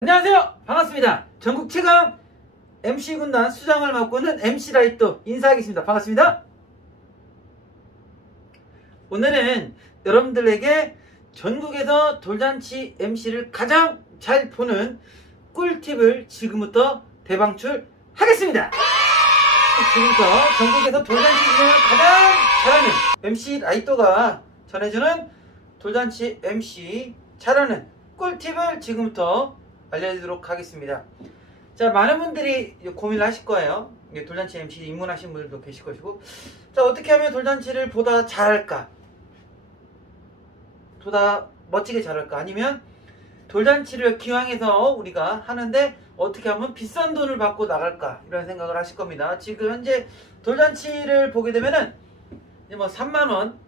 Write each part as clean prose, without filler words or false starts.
안녕하세요. 반갑습니다. 전국 최강 MC군단 수장을 맡고 있는 MC라이또 인사하겠습니다. 반갑습니다. 오늘은 여러분들에게 전국에서 돌잔치 MC를 가장 잘 보는 꿀팁을 지금부터 대방출하겠습니다. 지금부터 전국에서 돌잔치 진행을 가장 잘하는 MC라이또가 전해주는 돌잔치 MC 잘하는 꿀팁을 지금부터 알려드리도록 하겠습니다. 자, 많은 분들이 고민을 하실 거예요. 돌잔치 MC 입문하신 분들도 계실 것이고, 자, 어떻게 하면 돌잔치를 보다 잘할까? 보다 멋지게 잘할까? 아니면 돌잔치를 기왕해서 우리가 하는데 어떻게 하면 비싼 돈을 받고 나갈까? 이런 생각을 하실 겁니다. 지금 현재 돌잔치를 보게 되면은 이제 뭐 3만원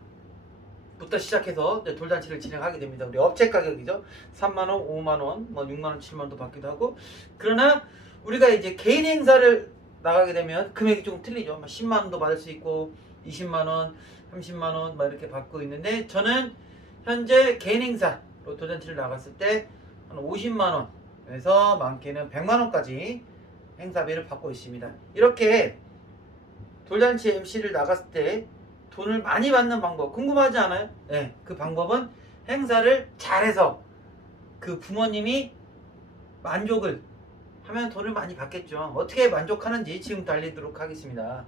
부터 시작해서 돌잔치를 진행하게 됩니다. 우리 업체 가격이죠. 3만원, 5만원, 뭐 6만원, 7만원도 받기도 하고. 그러나 우리가 이제 개인 행사를 나가게 되면 금액이 좀 틀리죠. 10만원도 받을 수 있고 20만원, 30만원 막 이렇게 받고 있는데, 저는 현재 개인 행사로 돌잔치를 나갔을 때 한 50만원에서 많게는 100만원까지 행사비를 받고 있습니다. 이렇게 돌잔치 MC를 나갔을 때 돈을 많이 받는 방법 궁금하지 않아요? 네, 그 방법은 행사를 잘해서 그 부모님이 만족을 하면 돈을 많이 받겠죠. 어떻게 만족하는지 지금부터 알리도록 하겠습니다.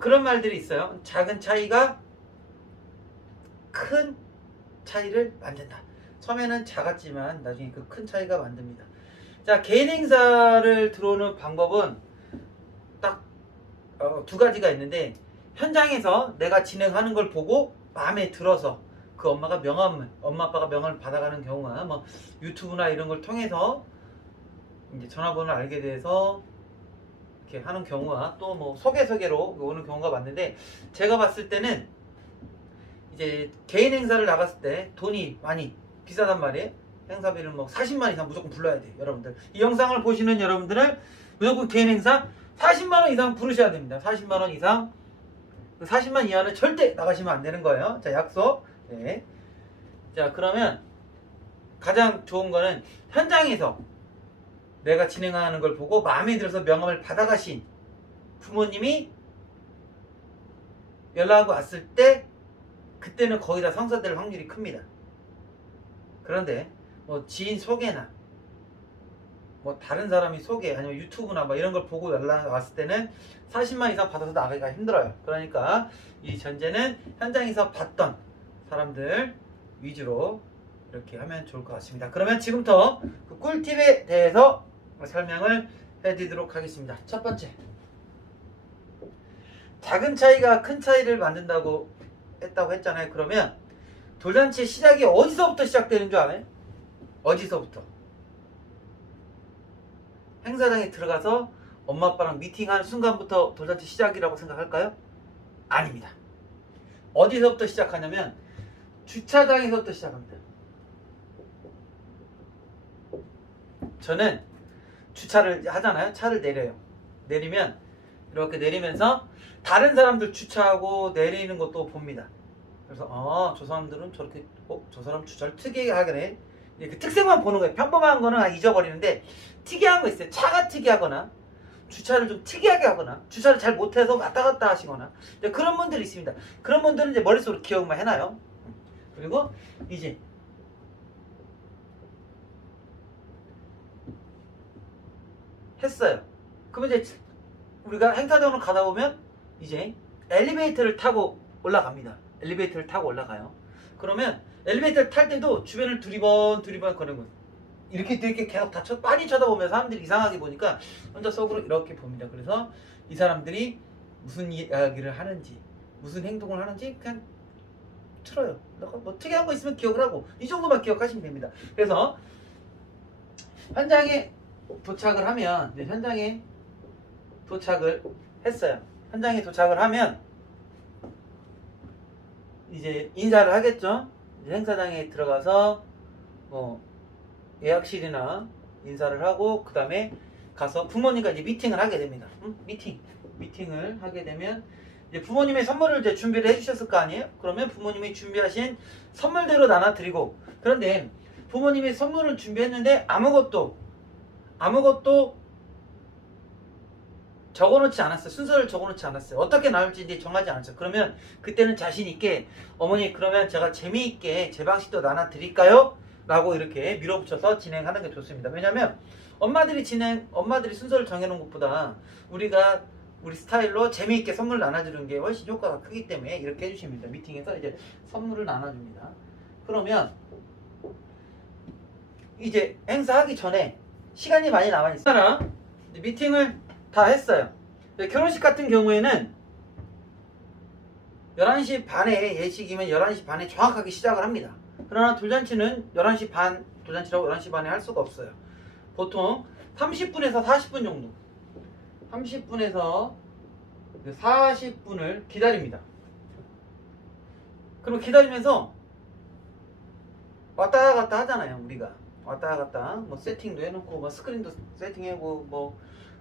그런 말들이 있어요. 작은 차이가 큰 차이를 만든다. 처음에는 작았지만 나중에 그 큰 차이가 만듭니다. 자, 개인 행사를 들어오는 방법은 딱 두 가지가 있는데, 현장에서 내가 진행하는 걸 보고 마음에 들어서 그 엄마 아빠가 명함을 받아가는 경우가 뭐 유튜브나 이런 걸 통해서 이제 전화번호를 알게 돼서 이렇게 하는 경우가, 또 뭐 소개로 오는 경우가 많은데, 제가 봤을 때는 이제 개인 행사를 나갔을 때 돈이 많이 비싸단 말이에요. 행사비를 뭐 40만 이상 무조건 불러야 돼요. 여러분들 이 영상을 보시는 여러분들은 무조건 개인 행사 40만원 이상 부르셔야 됩니다. 40만원 이상. 40만 이하는 절대 나가시면 안 되는 거예요. 자, 약속. 네. 자, 그러면 가장 좋은 거는 현장에서 내가 진행하는 걸 보고 마음에 들어서 명함을 받아가신 부모님이 연락하고 왔을 때, 그때는 거의 다 성사될 확률이 큽니다. 그런데 뭐 지인 소개나 뭐 다른 사람이 소개, 아니면 유튜브나 뭐 이런 걸 보고 연락 왔을 때는 40만 이상 받아서 나가기가 힘들어요. 그러니까 이 전제는 현장에서 봤던 사람들 위주로 이렇게 하면 좋을 것 같습니다. 그러면 지금부터 그 꿀팁에 대해서 설명을 해드리도록 하겠습니다. 첫 번째, 작은 차이가 큰 차이를 만든다고 했잖아요. 그러면 돌잔치 시작이 어디서부터 시작되는 줄 알아요? 어디서부터? 행사장에 들어가서 엄마 아빠랑 미팅하는 순간부터 돌잔치 시작이라고 생각할까요? 아닙니다. 어디서부터 시작하냐면 주차장에서부터 시작합니다. 저는 주차를 하잖아요. 차를 내려요. 내리면 이렇게 내리면서 다른 사람들 주차하고 내리는 것도 봅니다. 그래서 저 사람들은 저렇게 저 사람 주차를 특이하게 하네. 그 특색만 보는 거예요. 평범한 거는 잊어버리는데, 특이한 거 있어요. 차가 특이하거나 주차를 좀 특이하게 하거나 주차를 잘 못해서 왔다 갔다 하시거나 그런 분들이 있습니다. 그런 분들은 이제 머릿속으로 기억만 해놔요. 그리고 이제 했어요. 그러면 이제 우리가 행사장으로 가다 보면 이제 엘리베이터를 타고 올라갑니다. 엘리베이터를 타고 올라가요. 그러면 엘리베이터를 탈 때도 주변을 두리번 거는 거예요. 이렇게 계속 다 빤히 쳐다보면 사람들이 이상하게 보니까 혼자 속으로 이렇게 봅니다. 그래서 이 사람들이 무슨 이야기를 하는지, 무슨 행동을 하는지 그냥 틀어요. 뭐 특이한 거 있으면 기억을 하고, 이 정도만 기억하시면 됩니다. 그래서 현장에 도착을 하면, 현장에 도착을 했어요. 현장에 도착을 하면 이제 인사를 하겠죠. 행사장에 들어가서 뭐 예약실이나 인사를 하고, 그 다음에 가서 부모님과 이제 미팅을 하게 됩니다. 미팅을 하게 되면 이제 부모님의 선물을 이제 준비를 해주셨을 거 아니에요? 그러면 부모님이 준비하신 선물대로 나눠드리고, 그런데 부모님이 선물을 준비했는데 아무것도 아무것도 적어놓지 않았어요. 순서를 적어놓지 않았어요. 어떻게 나올지 이제 정하지 않았어요. 그러면 그때는 자신 있게 어머니 그러면 제가 재미있게 제 방식도 나눠 드릴까요? 라고 이렇게 밀어붙여서 진행하는 게 좋습니다. 왜냐면 엄마들이 순서를 정해놓은 것보다 우리가 우리 스타일로 재미있게 선물을 나눠주는 게 훨씬 효과가 크기 때문에 이렇게 해주십니다. 미팅에서 이제 선물을 나눠줍니다. 그러면 이제 행사하기 전에 시간이 많이 남아있어요. 미팅을 다 했어요. 결혼식 같은 경우에는 11시 반에 예식이면 11시 반에 정확하게 시작을 합니다. 그러나 돌잔치는 11시 반, 돌잔치라고 11시 반에 할 수가 없어요. 보통 30분에서 40분 정도 30분에서 40분을 기다립니다. 그럼 기다리면서 왔다 갔다 하잖아요. 우리가 왔다 갔다 뭐 세팅도 해놓고 뭐 스크린도 세팅해고 뭐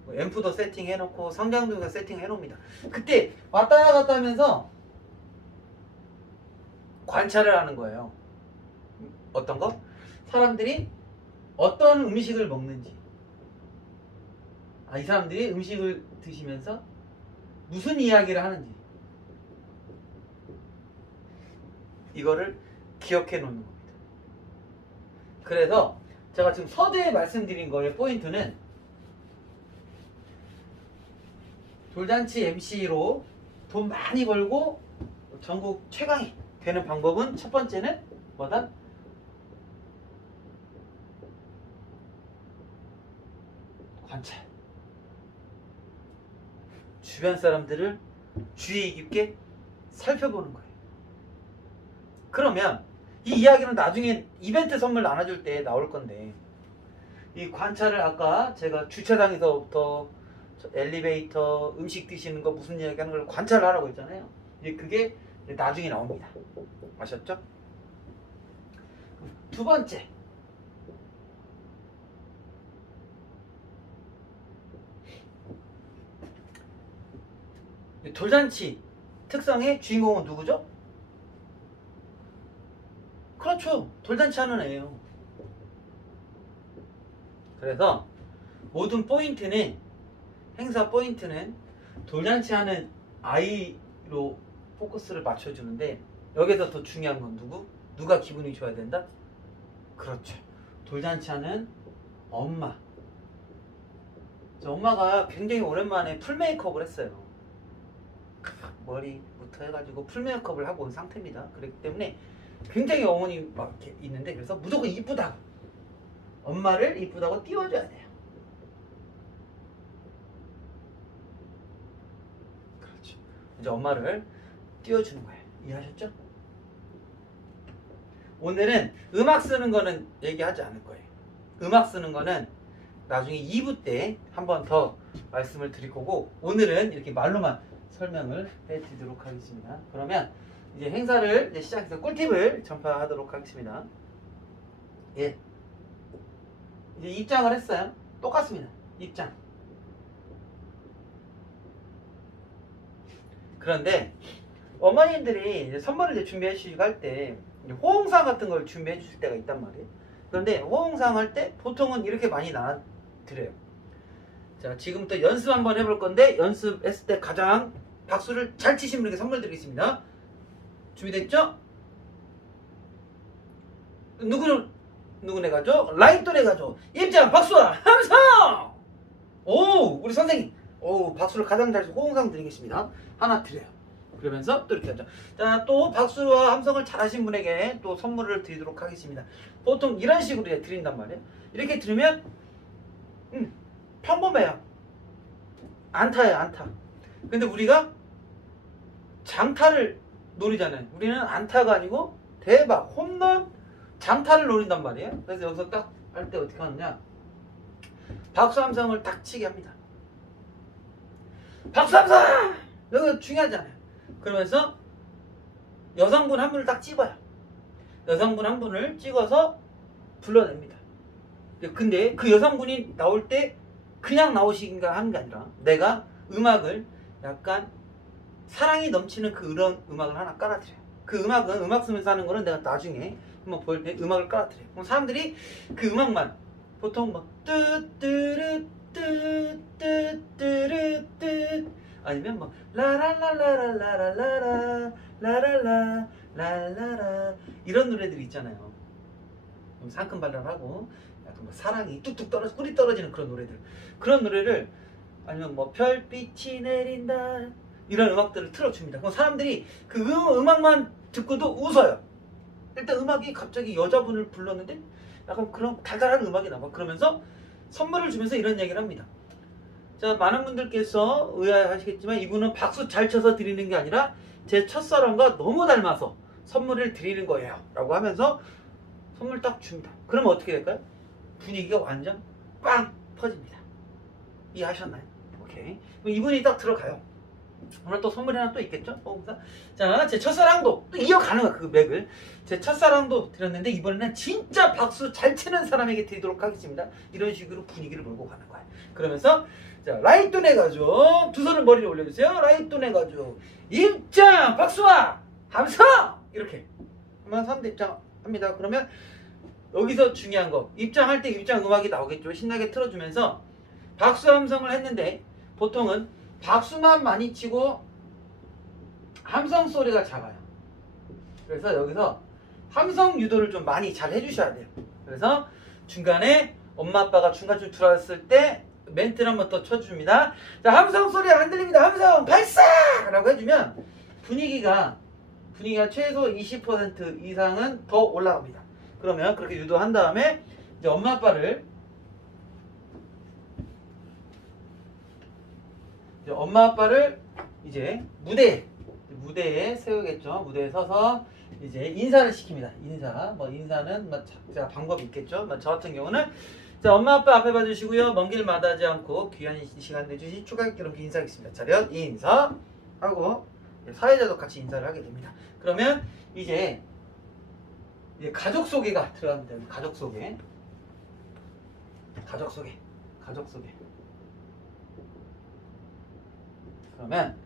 앰프도 세팅해놓고 성장도 세팅해놓습니다. 그때 왔다 갔다 하면서 관찰을 하는 거예요. 어떤 거? 사람들이 어떤 음식을 먹는지, 이 사람들이 음식을 드시면서 무슨 이야기를 하는지, 이거를 기억해 놓는 겁니다. 그래서 제가 지금 서두에 말씀드린 거의 포인트는 돌잔치 MC로 돈 많이 벌고 전국 최강이 되는 방법은 첫 번째는 뭐다? 관찰. 주변 사람들을 주의 깊게 살펴보는 거예요. 그러면 이 이야기는 나중에 이벤트 선물 나눠줄 때 나올 건데, 이 관찰을 아까 제가 주차장에서부터 엘리베이터, 음식 드시는 거 무슨 이야기 하는 걸 관찰을 하라고 했잖아요. 그게 나중에 나옵니다. 아셨죠? 두 번째, 돌잔치 특성의 주인공은 누구죠? 그렇죠. 돌잔치 하는 애예요. 그래서 모든 포인트는, 행사 포인트는 돌잔치 하는 아이로 포커스를 맞춰주는데, 여기서 더 중요한 건 누구? 누가 기분이 좋아야 된다? 그렇죠. 돌잔치 하는 엄마. 엄마가 굉장히 오랜만에 풀 메이크업을 했어요. 머리부터 해가지고 풀 메이크업을 하고 온 상태입니다. 그렇기 때문에 굉장히 어머니 막 이렇게 있는데, 그래서 무조건 이쁘다, 엄마를 이쁘다고 띄워줘야 돼요. 그렇죠. 이제 엄마를 띄워주는 거예요. 이해하셨죠? 오늘은 음악 쓰는 거는 얘기하지 않을 거예요. 음악 쓰는 거는 나중에 2부 때 한 번 더 말씀을 드릴 거고, 오늘은 이렇게 말로만 설명을 해드리도록 하겠습니다. 그러면 이제 행사를 이제 시작해서 꿀팁을 전파하도록 하겠습니다. 예. 이제 입장을 했어요. 똑같습니다. 입장. 그런데 어머님들이 이제 선물을 이제 준비해 주시고 할 때 호응상 같은 걸 준비해 주실 때가 있단 말이에요. 그런데 호응상 할 때 보통은 이렇게 많이 나눠드려요. 자, 지금부터 연습 한번 해볼 건데, 연습했을 때 가장 박수를 잘 치신 분에게 선물 드리겠습니다. 준비됐죠? 누구네 가죠? 라이또네 가죠? 입장 박수와 함성! 오, 우리 선생님. 오, 박수를 가장 잘 치고 호응상 드리겠습니다. 하나 드려요. 그러면서 또 이렇게 하죠. 자, 또 박수와 함성을 잘하신 분에게 또 선물을 드리도록 하겠습니다. 보통 이런 식으로 드린단 말이에요. 이렇게 들으면 평범해요. 안타예요, 안타. 근데 우리가 장타를 노리잖아요. 우리는 안타가 아니고 대박, 홈런, 장타를 노린단 말이에요. 그래서 여기서 딱 할 때 어떻게 하느냐, 박수 함성을 딱 치게 합니다. 박수 함성! 이거 중요하잖아요. 그러면서 여성분 한 분을 딱 찍어요. 여성분 한 분을 찍어서 불러냅니다. 근데 그 여성분이 나올 때 그냥 나오시긴가 하는 게 아니라, 내가 음악을 약간 사랑이 넘치는 그런 음악을 하나 깔아드려요. 그 음악은, 음악 쓰면서 하는 거는 내가 나중에 한번 보일 때 음악을 깔아드려요. 그럼 사람들이 그 음악만 보통 뭐 뚜뚜르 뚜뚜뚜르 뚜 아니면 뭐 라라라라라라라라 라라라 랄라라 이런 노래들이 있잖아요. 좀 상큼발랄하고 약간 뭐 사랑이 뚝뚝 떨어져 꿀이 떨어지는 그런 노래들. 그런 노래를 아니면 뭐 별빛이 내린다 이런 음악들을 틀어줍니다. 그럼 사람들이 그 음악만 듣고도 웃어요. 일단 음악이 갑자기 여자분을 불렀는데 약간 그런 달달한 음악이 나와. 그러면서 선물을 주면서 이런 얘기를 합니다. 자, 많은 분들께서 의아하시겠지만 이분은 박수 잘 쳐서 드리는 게 아니라 제 첫사랑과 너무 닮아서 선물을 드리는 거예요 라고 하면서 선물 딱 줍니다. 그러면 어떻게 될까요? 분위기가 완전 빵 터집니다. 이해하셨나요? 오케이. 그럼 이분이 딱 들어가요. 오늘 또 선물이 하나 또 있겠죠? 자, 제 첫사랑도 또 이어가는 거야, 그 맥을. 제 첫사랑도 드렸는데 이번에는 진짜 박수 잘 치는 사람에게 드리도록 하겠습니다. 이런 식으로 분위기를 몰고 가는 거야. 그러면서 자, 라이트 내가죠. 두 손을 머리에 올려주세요. 라이트 내가죠. 입장! 박수와 함성! 이렇게 하면 사람들 입장합니다. 그러면 여기서 중요한 거 입장할 때 입장 음악이 나오겠죠. 신나게 틀어주면서 박수 함성을 했는데 보통은 박수만 많이 치고 함성 소리가 작아요. 그래서 여기서 함성 유도를 좀 많이 잘 해주셔야 돼요. 그래서 중간에 엄마 아빠가 중간쯤 들어왔을 때 멘트를 한번 더 쳐줍니다. 자, 함성 소리가 안 들립니다. 함성 발사! 라고 해주면 분위기가 최소 20% 이상은 더 올라갑니다. 그러면 그렇게 유도한 다음에 이제 엄마 아빠를 이제 무대에 세우겠죠. 무대에 서서 이제 인사를 시킵니다. 인사는 방법이 있겠죠. 저 같은 경우는 자, 엄마 아빠 앞에 봐주시고요. 먼 길 마다하지 않고 귀한 시간 내주신 추가객 여러분께 인사하겠습니다. 차렷 인사하고 사회자도 같이 인사를 하게 됩니다. 그러면 이제 가족 소개가 들어갑니다. 가족 소개. 그러면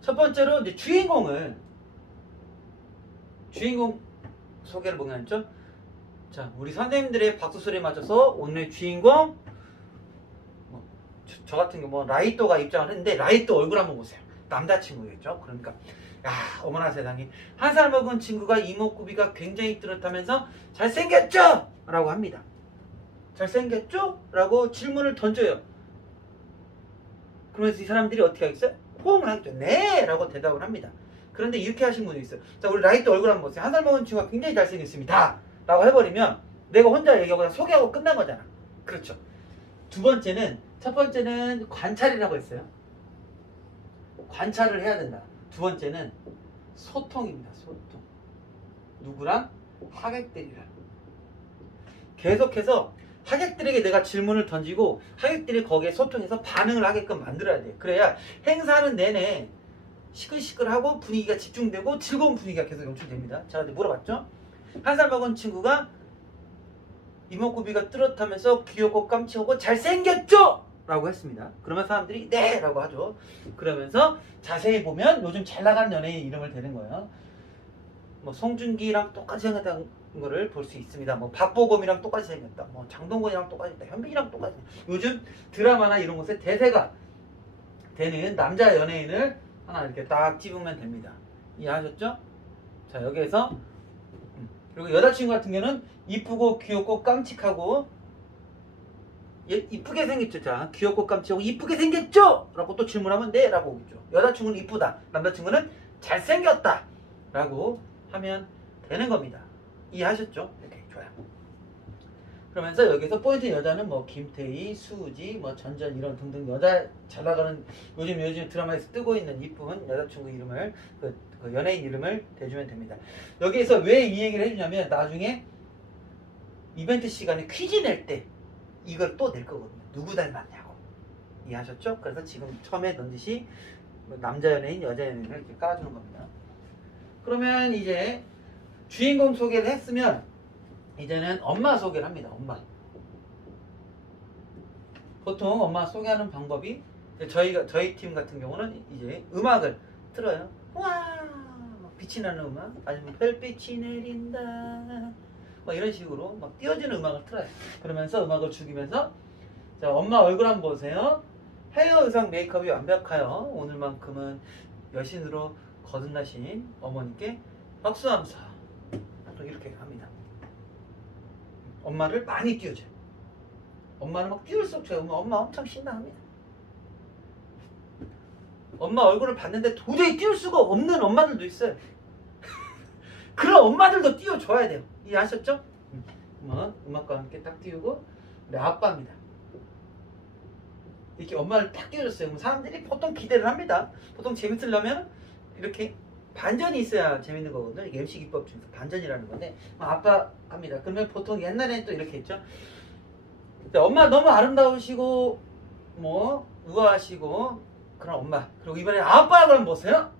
첫 번째로 이제 주인공 소개를 보겠죠. 자, 우리 선생님들의 박수 소리에 맞춰서 오늘의 주인공 저 같은 경우 라이또가 입장을 했는데 라이또 얼굴 한번 보세요. 남자친구겠죠. 그러니까 야, 어머나 세상에 한 살 먹은 친구가 이목구비가 굉장히 뚜렷하면서 잘생겼죠? 라고 합니다. 잘생겼죠? 라고 질문을 던져요. 그러면서 이 사람들이 어떻게 하겠어요? 호응을 하겠죠. 네! 라고 대답을 합니다. 그런데 이렇게 하신 분이 있어요. 자, 우리 라이트 얼굴 한번 보세요. 한 살 먹은 친구가 굉장히 잘생겼습니다. 라고 해버리면 내가 혼자 얘기하고 소개하고 끝난 거잖아. 그렇죠. 첫 번째는 관찰이라고 했어요. 관찰을 해야 된다. 두 번째는 소통입니다. 소통. 누구랑? 하객들이랑. 계속해서 하객들에게 내가 질문을 던지고 하객들이 거기에 소통해서 반응을 하게끔 만들어야 돼. 그래야 행사하는 내내 시끌시끌하고 분위기가 집중되고 즐거운 분위기가 계속 연출됩니다. 자, 이제 물어봤죠? 한 살 먹은 친구가 이목구비가 뚜렷하면서 귀엽고 깜찍하고 잘생겼죠? 라고 했습니다. 그러면 사람들이 네! 라고 하죠. 그러면서 자세히 보면 요즘 잘 나가는 연예인 이름을 대는 거예요. 뭐 송중기랑 똑같이 생겼다는 거를 볼 수 있습니다. 뭐 박보검이랑 똑같이 생겼다. 뭐 장동건이랑 똑같이 생겼다. 현빈이랑 똑같이 생겼다. 요즘 드라마나 이런 곳에 대세가 되는 남자 연예인을 하나 이렇게 딱 집으면 됩니다. 이해하셨죠? 자, 여기에서 그리고 여자친구 같은 경우는 이쁘고 귀엽고 깜찍하고 이쁘게 생겼죠. 자, 귀엽고 깜찍하고 이쁘게 생겼죠? 라고 또 질문하면 네 라고 오겠죠. 여자친구는 이쁘다. 남자친구는 잘생겼다. 라고 하면 되는 겁니다. 이해하셨죠? 이렇게 좋아요. 그러면서 여기서 포인트 여자는 뭐 김태희, 수지, 뭐 전전 이런 등등 여자 잘 나가는 요즘 드라마에서 뜨고 있는 이쁜 여자친구 이름을 그 연예인 이름을 대주면 됩니다. 여기에서 왜 이 얘기를 해주냐면 나중에 이벤트 시간에 퀴즈 낼 때 이걸 또 낼 거거든요. 누구 닮았냐고. 이해하셨죠? 그래서 지금 처음에 던지시 남자 연예인, 여자 연예인을 이렇게 깔아주는 겁니다. 그러면 이제 주인공 소개를 했으면 이제는 엄마 소개를 합니다. 엄마. 보통 엄마 소개하는 방법이 저희 팀 같은 경우는 이제 음악을 틀어요. 와 빛이 나는 음악 아니면 별빛이 내린다 막 이런 식으로 막 띄워주는 음악을 틀어요. 그러면서 음악을 죽이면서 자, 엄마 얼굴 한번 보세요. 헤어 의상 메이크업이 완벽하여 오늘만큼은 여신으로 거듭나신 어머니께 박수함사. 이렇게 합니다. 엄마를 많이 띄워줘요. 엄마는 막 띄울수록 좋아요. 엄마 엄청 신나합니다. 엄마 얼굴을 봤는데 도저히 띄울 수가 없는 엄마들도 있어요. 그런 엄마들도 띄워줘야 돼요. 이해하셨죠? 음악과 함께 딱 띄우고 우리 아빠입니다. 이렇게 엄마를 딱 띄워줬어요. 그럼 사람들이 보통 기대를 합니다. 보통 재밌으려면 이렇게 반전이 있어야 재밌는 거거든요. 이게 MC 기법 중에서 반전이라는 건데 아빠 합니다. 그러면 보통 옛날에는 또 이렇게 했죠. 엄마 너무 아름다우시고 뭐 우아하시고 그런 엄마. 그리고 이번에 아빠라고 한번 보세요.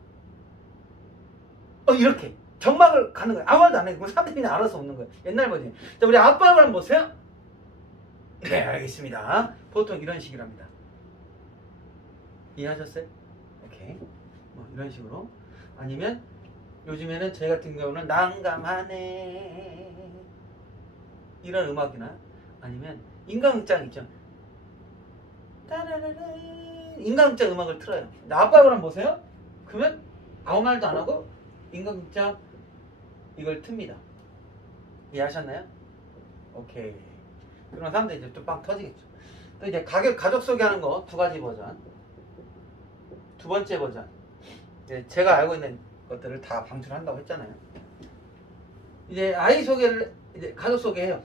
이렇게 정막을 가는 거예요. 아무 말도 안 해. 사람들이 그냥 알아서 웃는 거예요. 옛날 버전. 자, 우리 아빠라고 한번 보세요. 네, 알겠습니다. 보통 이런 식이랍니다. 이해하셨어요? 오케이. 뭐 이런 식으로. 아니면 요즘에는 저희 같은 경우는 난감하네 이런 음악이나 아니면 인간극장 있죠. 따라라라 인간극장 음악을 틀어요. 아빠를 한번 보세요. 그러면 아무 말도 안 하고 인간극장 이걸 틉니다. 이해하셨나요? 오케이. 그런 사람들 이제 또 빵 터지겠죠. 또 이제 가족 소개하는 거 두 가지 버전. 두 번째 버전. 제가 알고 있는 것들을 다 방출한다고 했잖아요. 이제 아이 소개를 이제 가족 소개해요.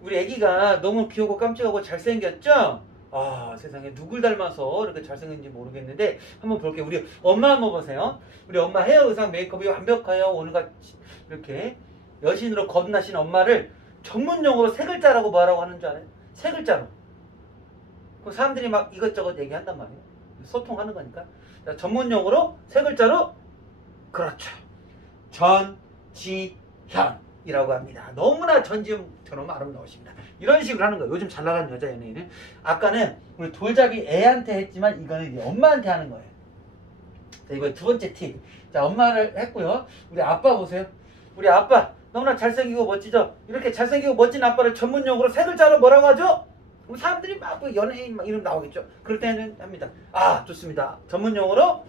우리 애기가 너무 귀엽고 깜찍하고 잘생겼죠? 아, 세상에 누굴 닮아서 이렇게 잘생겼는지 모르겠는데 한번 볼게요. 우리 엄마 한번 보세요. 우리 엄마 헤어 의상 메이크업이 완벽하여 오늘같이 이렇게 여신으로 거듭나신 엄마를 전문용어로 세 글자라고 뭐라고 하는 줄 알아요? 세 글자로. 그럼 사람들이 막 이것저것 얘기한단 말이에요. 소통하는 거니까. 자, 전문용어로 세 글자로 그렇죠. 전지현이라고 합니다. 너무나 전지현처럼 아름다우십니다. 이런 식으로 하는 거예요. 요즘 잘 나가는 여자 연예인은. 아까는 우리 돌잡이 애한테 했지만 이거는 이제 엄마한테 하는 거예요. 자, 이거 두 번째 팁. 자, 엄마를 했고요. 우리 아빠 보세요. 우리 아빠 너무나 잘생기고 멋지죠? 이렇게 잘생기고 멋진 아빠를 전문용어로 세 글자로 뭐라고 하죠? 그럼 사람들이 막 연예인 막 이름 나오겠죠. 그럴 때는 합니다. 아, 좋습니다. 전문용어로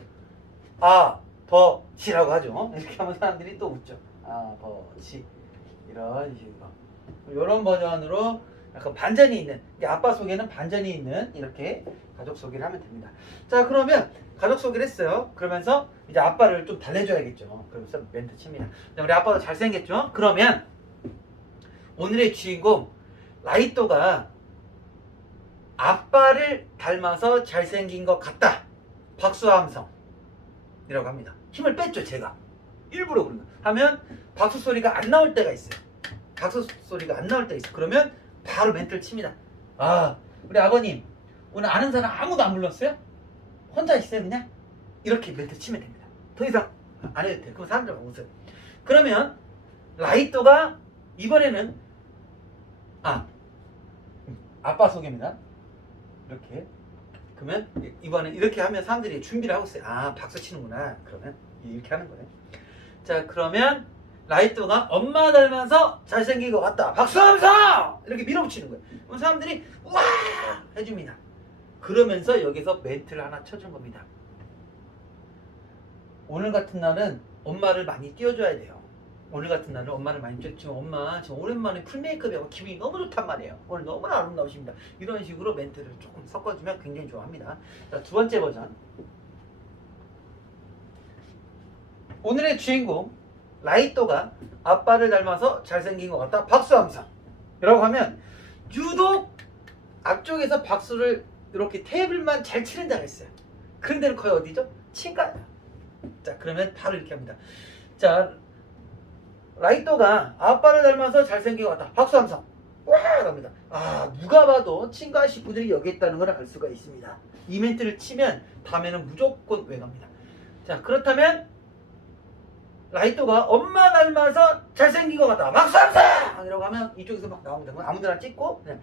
아버지라고 하죠. 이렇게 하면 사람들이 또 웃죠. 아버지. 이런 식으로. 이런 버전으로 약간 반전이 있는, 아빠 소개는 반전이 있는 이렇게 가족 소개를 하면 됩니다. 자, 그러면 가족 소개를 했어요. 그러면서 이제 아빠를 좀 달래줘야겠죠. 그러면서 멘트 칩니다. 우리 아빠도 잘생겼죠? 그러면 오늘의 주인공 라이토가 아빠를 닮아서 잘생긴 것 같다. 박수와 함성 이라고 합니다. 힘을 뺐죠, 제가. 일부러 그런 거. 하면 박수 소리가 안 나올 때가 있어요. 박수 소리가 안 나올 때가 있어요. 그러면 바로 멘트를 칩니다. 아, 우리 아버님 오늘 아는 사람 아무도 안 불렀어요? 혼자 있어요, 그냥? 이렇게 멘트 치면 됩니다. 더 이상 안 해도 돼요. 그럼 사람들 웃어요. 그러면 라이토가 이번에는 아빠 소개입니다. 이렇게. 그러면 이번에 이렇게 하면 사람들이 준비를 하고 있어요. 아, 박수 치는구나. 그러면 이렇게 하는 거예요. 자, 그러면 라이토가 엄마 닮아서 잘생긴 것 같다. 박수하면서 이렇게 밀어붙이는 거예요. 그럼 사람들이 우와 해줍니다. 그러면서 여기서 멘트를 하나 쳐준 겁니다. 오늘 같은 날은 엄마를 많이 띄워줘야 돼요. 오늘 같은 날은 엄마를 많이 띄워주면 엄마 지금 오랜만에 풀메이크업하고 기분이 너무 좋단 말이에요. 오늘 너무나 아름다우십니다. 이런 식으로 멘트를 조금 섞어주면 굉장히 좋아합니다. 자, 두 번째 버전. 오늘의 주인공 라이토가 아빠를 닮아서 잘생긴 것 같다. 박수함상 이라고 하면 유독 앞쪽에서 박수를 이렇게 테이블만 잘 치는 데가 있어요. 그런 데는 거의 어디죠? 친가요. 자, 그러면 바로 이렇게 합니다. 자, 라이토가 아빠를 닮아서 잘생긴 것 같다. 박수함상 와 합니다. 아, 누가 봐도 친가 식구들이 여기 있다는 걸 알 수가 있습니다. 이 멘트를 치면 다음에는 무조건 외갑니다. 자, 그렇다면 라이토가 엄마 닮아서 잘생긴 것 같다. 박수함상! 이라고 하면 이쪽에서 막 나옵니다. 아무데나 찍고 그냥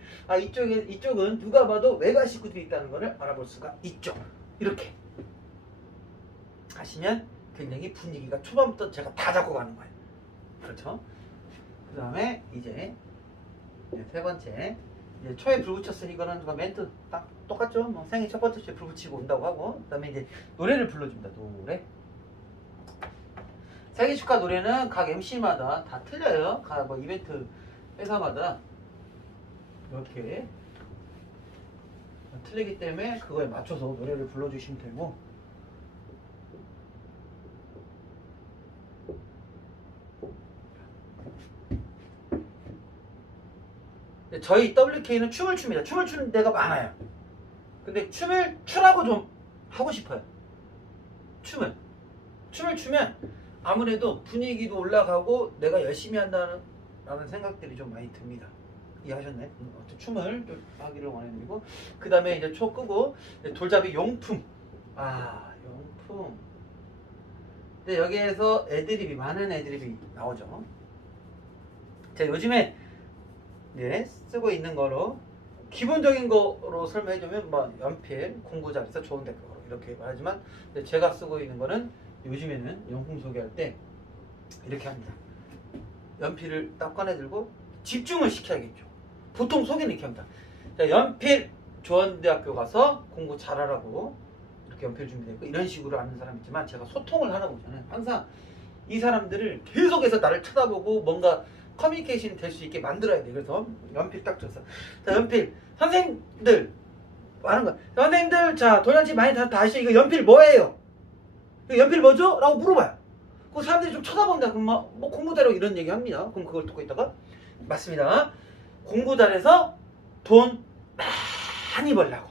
이쪽은 누가 봐도 외가 식구들이 있다는 것을 알아볼 수가 있죠. 이렇게 하시면 굉장히 분위기가 초반부터 제가 다 잡고 가는 거예요. 그렇죠? 그 다음에 이제 세 번째, 이제 초에 불 붙였으니 이거는 멘트 딱 똑같죠. 뭐 생일 첫 번째 주에 불 붙이고 온다고 하고, 그 다음에 이제 노래를 불러줍니다. 노래. 생일 축하 노래는 각 MC마다 다 틀려요. 각 뭐 이벤트 회사마다 이렇게 틀리기 때문에 그거에 맞춰서 노래를 불러주시면 되고, 저희 WK는 춤을 춥니다. 춤을 추는 데가 많아요. 근데 춤을 추라고 좀 하고 싶어요. 춤을 추면 아무래도 분위기도 올라가고 내가 열심히 한다는 생각들이 좀 많이 듭니다. 이해하셨나요? 춤을 좀 하기를 원해드리고, 그 다음에 이제 초 끄고 돌잡이 용품. 용품. 근데 여기에서 애드립이, 많은 애드립이 나오죠. 제가 요즘에 쓰고 있는 거로 기본적인 거로 설명해주면 뭐 연필, 공부 잘해서 좋은 댓글 이렇게 말하지만, 근데 제가 쓰고 있는 거는 요즘에는 용품 소개할 때 이렇게 합니다. 연필을 딱 꺼내 들고 집중을 시켜야겠죠. 보통 소개는 이렇게 합니다. 자, 연필 조원대학교 가서 공부 잘하라고 이렇게 연필 준비되고, 이런 식으로 하는 사람 있지만 제가 소통을 하라고 하잖아요. 항상 이 사람들을 계속해서 나를 쳐다보고 뭔가 커뮤니케이션이 될 수 있게 만들어야 돼. 그래서 연필 딱 줘서, 자, 연필 선생님들 하는 거야. 선생님들, 자, 돌잔치 많이 다 아시죠? 이거 연필 뭐예요? 이거 연필 뭐죠? 라고 물어봐요. 그 사람들이 좀 쳐다본다. 그럼 뭐 공부 잘하고 이런 얘기 합니다. 그럼 그걸 듣고 있다가, 맞습니다. 공부 잘해서 돈 많이 벌라고.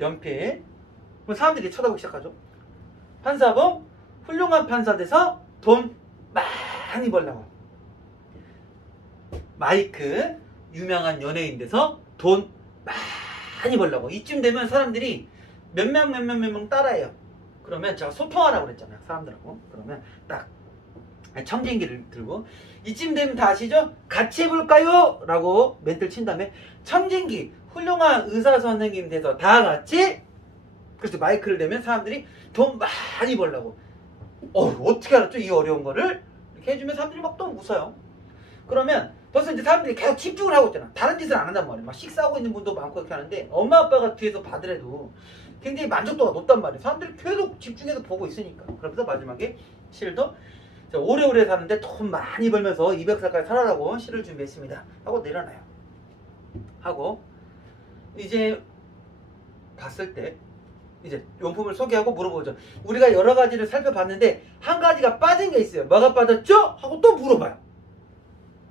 연필. 그럼 사람들이 쳐다보기 시작하죠. 판사범 훌륭한 판사 돼서 돈 많이 벌라고. 마이크 유명한 연예인 돼서 돈 많이 벌라고. 이쯤 되면 사람들이 몇 명 따라해요. 그러면 제가 소통하라고 그랬잖아요, 사람들하고. 그러면 딱 청진기를 들고, 이쯤 되면 다 아시죠? 같이 해볼까요? 라고 멘트를 친 다음에 청진기 훌륭한 의사 선생님 돼서 다 같이, 그래서 마이크를 대면 사람들이 돈 많이 벌라고. 어떻게 알았죠? 이 어려운 거를 이렇게 해주면 사람들이 막 또 웃어요. 그러면 벌써 이제 사람들이 계속 집중을 하고 있잖아. 다른 짓을 안 한단 말이에요. 막 식사하고 있는 분도 많고 그렇게 하는데, 엄마 아빠가 뒤에서 봐더라도 굉장히 만족도가 높단 말이에요. 사람들이 계속 집중해서 보고 있으니까. 그러면서 마지막에 시를 오래오래 사는데 돈 많이 벌면서 200살까지 살아라고 시를 준비했습니다 하고 내려놔요. 하고 이제 봤을 때 이제 용품을 소개하고 물어보죠. 우리가 여러 가지를 살펴봤는데 한 가지가 빠진 게 있어요. 뭐가 빠졌죠? 하고 또 물어봐요.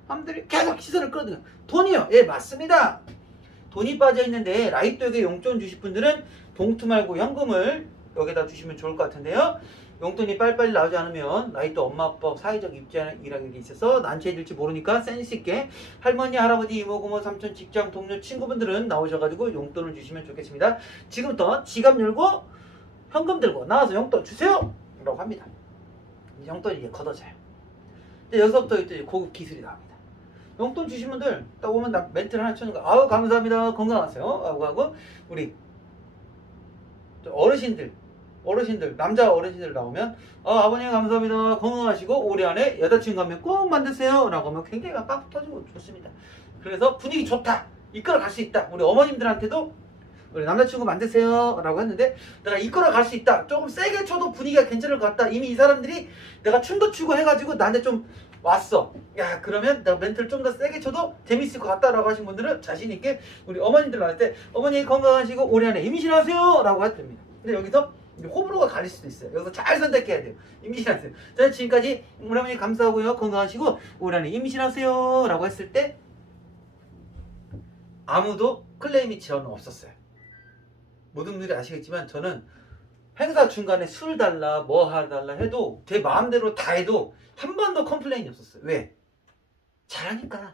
사람들이 계속 시선을 끌어들여. 돈이요? 예, 맞습니다. 돈이 빠져 있는데 라이또에게 용돈 주실 분들은 봉투 말고 현금을 여기다 주시면 좋을 것 같은데요. 용돈이 빨리빨리 나오지 않으면 라이또 엄마 아빠 사회적 입장이라는 게 있어서 난처해질지 모르니까 센스 있게 할머니, 할아버지, 이모, 고모, 삼촌, 직장 동료, 친구분들은 나오셔가지고 용돈을 주시면 좋겠습니다. 지금부터 지갑 열고 현금 들고 나와서 용돈 주세요! 라고 합니다. 용돈이 이제 걷어져요. 여기서부터 이제 고급 기술이 나옵니다. 용돈 주신 분들 딱 오면 멘트를 하나 쳐주는 거. 아우 감사합니다. 건강하세요. 하고 우리 어르신들 남자 어르신들 나오면 아버님 감사합니다. 건강하시고 올해 안에 여자친구 한 명 꼭 만드세요. 라고 하면 굉장히 빡 터지고 좋습니다. 그래서 분위기 좋다. 이끌어 갈 수 있다. 우리 어머님들한테도 우리 남자친구 만드세요. 라고 했는데 내가 이끌어 갈 수 있다. 조금 세게 쳐도 분위기가 괜찮을 것 같다. 이미 이 사람들이 내가 춤도 추고 해가지고 나한테 좀 왔어. 야, 그러면 내가 멘트를 좀 더 세게 쳐도 재밌을 것 같다라고 하신 분들은 자신있게 우리 어머님들 나올 때 어머니 건강하시고 올해 안에 임신하세요. 라고 하십니다. 근데 여기서 호불호가 갈릴 수도 있어요. 여기서 잘 선택해야 돼요. 임신하세요. 자, 지금까지 우리 어머니 감사하고요. 건강하시고 올해 안에 임신하세요. 라고 했을 때 아무도 클레임이 지원은 없었어요. 모든 분들이 아시겠지만 저는 행사 중간에 술 달라 뭐 하달라 해도 제 마음대로 다 해도 한 번도 컴플레인이 없었어요. 왜? 잘하니까.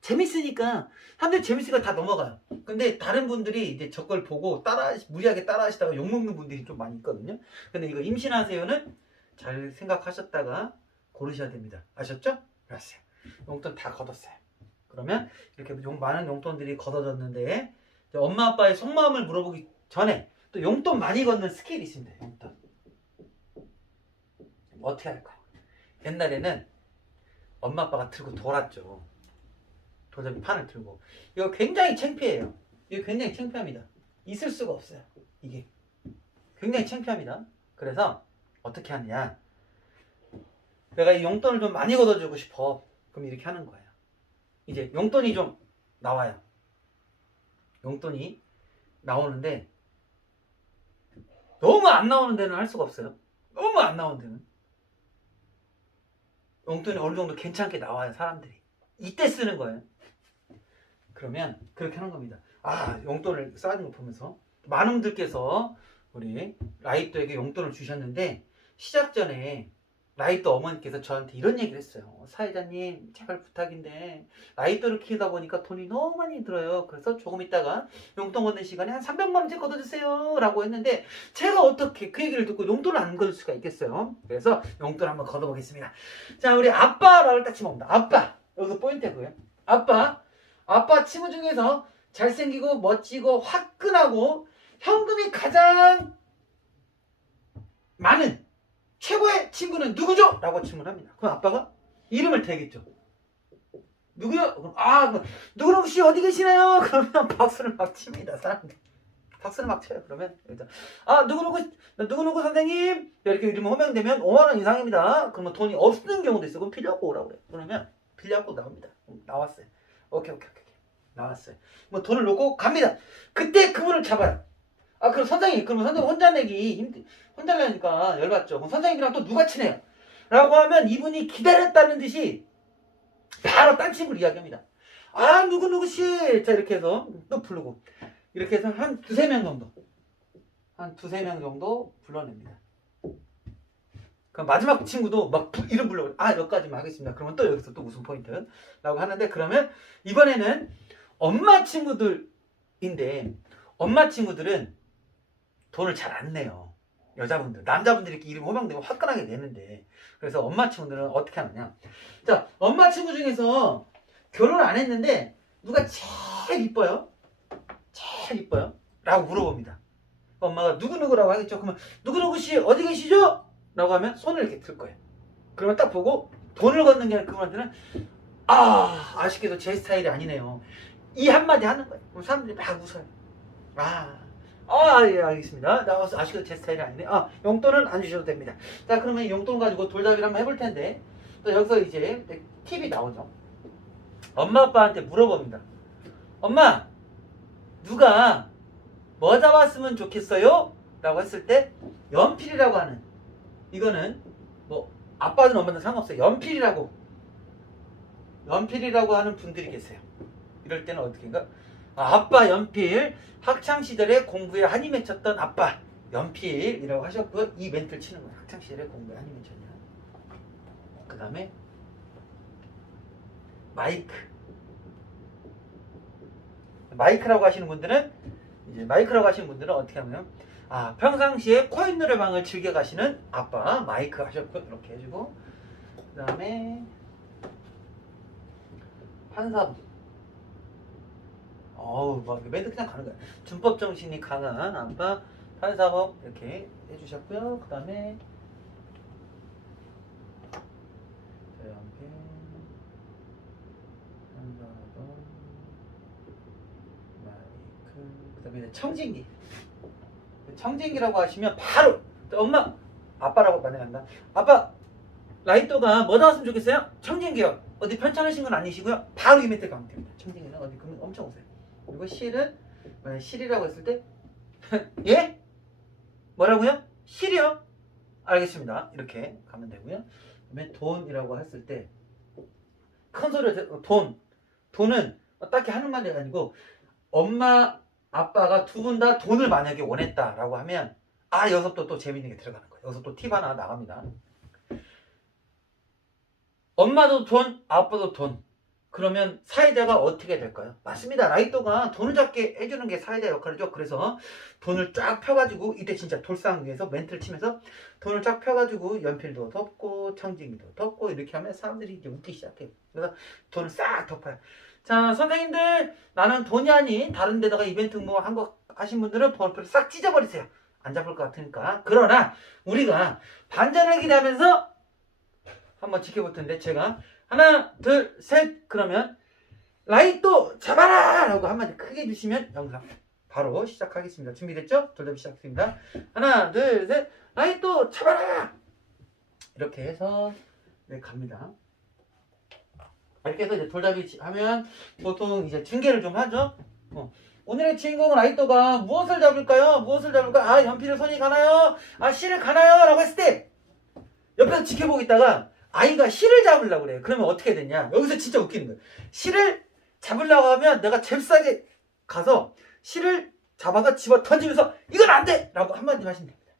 재밌으니까. 사람들이 재밌으니까 다 넘어가요. 근데 다른 분들이 이제 저걸 보고 무리하게 따라 하시다가 욕먹는 분들이 좀 많이 있거든요. 근데 이거 임신하세요는 잘 생각하셨다가 고르셔야 됩니다. 아셨죠? 알았어요. 용돈 다 걷었어요. 그러면 이렇게 많은 용돈들이 걷어졌는데 엄마 아빠의 속마음을 물어보기 전에 또 용돈 많이 걷는 스킬이 있습니다. 용돈 어떻게 할까요? 옛날에는 엄마 아빠가 들고 돌았죠. 도자기 판을 들고. 이거 굉장히 창피해요. 이거 굉장히 창피합니다. 있을 수가 없어요. 이게 굉장히 창피합니다. 그래서 어떻게 하느냐, 내가 이 용돈을 좀 많이 걷어주고 싶어. 그럼 이렇게 하는 거예요. 이제 용돈이 좀 나와요. 용돈이 나오는데 너무 안 나오는 데는 할 수가 없어요. 너무 안 나오는 데는 용돈이 어느 정도 괜찮게 나와요. 사람들이 이때 쓰는 거예요. 그러면 그렇게 하는 겁니다. 아, 용돈을 쌓아준 거 보면서 많은 분들께서 우리 라이또에게 용돈을 주셨는데, 시작 전에 라이또 어머니께서 저한테 이런 얘기를 했어요. 사회자님, 제발 부탁인데 라이또를 키우다 보니까 돈이 너무 많이 들어요. 그래서 조금 있다가 용돈 걷는 시간에 한 300만 원씩 걷어주세요 라고 했는데, 제가 어떻게 그 얘기를 듣고 용돈을 안 걷을 수가 있겠어요. 그래서 용돈 한번 걷어보겠습니다. 자, 우리 아빠라고 딱 치면 아빠, 여기서 포인트고요. 아빠 친구 중에서 잘생기고 멋지고 화끈하고 현금이 가장 많은 최고의 친구는 누구죠? 라고 질문합니다. 그럼 아빠가 이름을 대겠죠. 누구요? 그럼 누구는 혹시 어디 계시나요? 그러면 박수를 막 칩니다. 사람들 박수를 막 쳐요. 그러면 누구누구 선생님 이렇게 이름 호명되면 5만 원 이상입니다. 그러면 돈이 없는 경우도 있어요. 그럼 빌려갖고 오라고 그래요. 그러면 빌려갖고 나옵니다. 나왔어요. 오케이. 나왔어요. 뭐 돈을 놓고 갑니다. 그때 그분을 잡아요. 그럼 선생님 혼자 혼자 내니까 열받죠. 그럼 선생님이랑 또 누가 친해요? 라고 하면 이분이 기다렸다는 듯이 바로 딴 친구를 이야기합니다. 누구씨. 자, 이렇게 해서 또 부르고, 이렇게 해서 한 두세 명 정도 불러냅니다. 그럼 마지막 친구도 막 이름 불러요. 여기까지만 하겠습니다. 그러면 또 여기서 또 무슨 포인트? 라고 하는데, 그러면 이번에는 엄마 친구들인데, 엄마 친구들은 돈을 잘 안 내요. 여자분들, 남자분들이 이렇게 이름 호명되면 화끈하게 내는데, 그래서 엄마 친구들은 어떻게 하느냐. 자, 엄마 친구 중에서 결혼 안 했는데 누가 제일 이뻐요? 라고 물어봅니다. 엄마가 누구누구라고 하겠죠. 그러면 누구누구씨 어디 계시죠? 라고 하면 손을 이렇게 들 거예요. 그러면 딱 보고 돈을 걷는 게 아니라 그분한테는 아쉽게도 제 스타일이 아니네요. 이 한마디 하는 거예요. 그럼 사람들이 막 웃어요. 예, 알겠습니다. 나와서 아쉽게도 제 스타일이 아니네. 용돈은 안 주셔도 됩니다. 자, 그러면 용돈 가지고 돌잡이를 한번 해볼 텐데, 또 여기서 이제 팁이 나오죠. 엄마 아빠한테 물어봅니다. 엄마, 누가 뭐 잡았으면 좋겠어요? 라고 했을 때 연필이라고 하는, 이거는 뭐 아빠든 엄마든 상관없어요. 연필이라고 하는 분들이 계세요. 이럴 때는 어떻게인가? 아빠 연필, 학창시절에 공부에 한이 맺혔던 아빠 연필이라고 하셨고, 이 멘트를 치는 거예요. 학창시절에 공부에 한이 맺혔냐. 그 다음에 마이크라고 하시는 분들은 어떻게 하면, 평상시에 코인 노래방을 즐겨 가시는 아빠 마이크 하셨고, 이렇게 해주고, 그 다음에 판사부, 막 멘트 그냥 가는 거야. 준법 정신이 강한 아빠 판사법 이렇게 해주셨고요. 그 다음에 그다음에 청진기라고 하시면 바로 엄마, 아빠라고 만나간다. 아빠, 라이또가 뭐 나왔으면 좋겠어요? 청진기요. 어디 편찮으신 건 아니시고요. 바로 이 멘트 가면 됩니다. 청진기는 어디 그러면 엄청 오세요. 그리고 실이라고 했을 때 예? 뭐라고요? 실이요? 알겠습니다. 이렇게 가면 되고요. 그다음에 돈이라고 했을 때 큰 소리로 돈은 딱히 하는 말이 아니고, 엄마 아빠가 두 분 다 돈을 만약에 원했다라고 하면 여기서 또 재밌는 게 들어가는 거예요. 여기서 또 팁 하나 나갑니다. 엄마도 돈, 아빠도 돈. 그러면 사회자가 어떻게 될까요? 맞습니다. 라이또가 돈을 잡게 해주는 게 사회자 역할이죠. 그래서 돈을 쫙 펴가지고, 이때 진짜 돌상위에서 멘트를 치면서 돈을 쫙 펴가지고 연필도 덮고 청진기도 덮고 이렇게 하면 사람들이 이제 웃기 시작해요. 그래서 돈을 싹 덮어요. 자, 선생님들, 나는 돈이 아닌 다른 데다가 이벤트 뭐 한 거 하신 분들은 번호표를 싹 찢어버리세요. 안 잡을 것 같으니까. 그러나 우리가 반전을 기대하면서 한번 지켜볼 텐데, 제가 하나, 둘, 셋. 그러면 라이또 잡아라! 라고 한마디 크게 해주시면 영상 바로 시작하겠습니다. 준비됐죠? 돌잡이 시작합니다. 하나, 둘, 셋. 라이또 잡아라! 이렇게 해서 네, 갑니다. 이렇게 해서 이제 돌잡이 하면 보통 이제 중계를 좀 하죠. 오늘의 주인공은 라이또가 무엇을 잡을까요? 무엇을 잡을까? 아, 연필을 손이 가나요? 아, 실을 가나요? 라고 했을 때 옆에서 지켜보고 있다가 아이가 실을 잡으려고 그래요. 그러면 어떻게 되냐? 여기서 진짜 웃기는 거예요. 실을 잡으려고 하면 내가 잽싸게 가서 실을 잡아서 집어 던지면서 이건 안 돼! 라고 한마디 하시면 됩니다.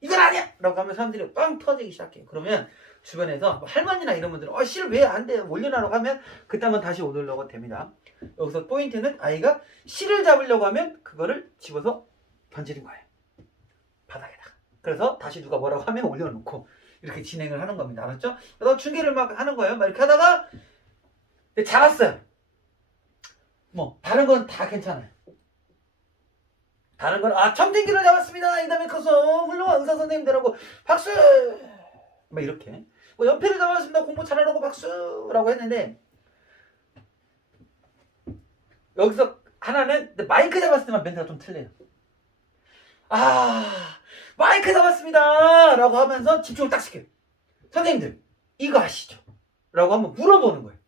이건 아니야! 라고 하면 사람들이 빵 터지기 시작해요. 그러면 주변에서 뭐 할머니나 이런 분들은 실 왜 안 돼? 올려놔라고 하면 그때 한번 다시 올리려고 됩니다. 여기서 포인트는 아이가 실을 잡으려고 하면 그거를 집어서 던지는 거예요. 바닥에다가. 그래서 다시 누가 뭐라고 하면 올려놓고 이렇게 진행을 하는 겁니다. 알았죠? 그래서 중계를 막 하는 거예요. 막 이렇게 하다가 잡았어요. 뭐 다른 건 다 괜찮아요. 다른 건 청진기를 잡았습니다. 이다음에 커서 훌륭한 의사 선생님들하고 박수! 막 이렇게 뭐 연필을 잡았습니다. 공부 잘하라고 박수라고 했는데 여기서 하나는 마이크 잡았을 때만 멘트가 좀 틀려요. 마이크 잡았습니다 라고 하면서 집중을 딱 시켜요. 선생님들 이거 아시죠? 라고 한번 물어보는 거예요.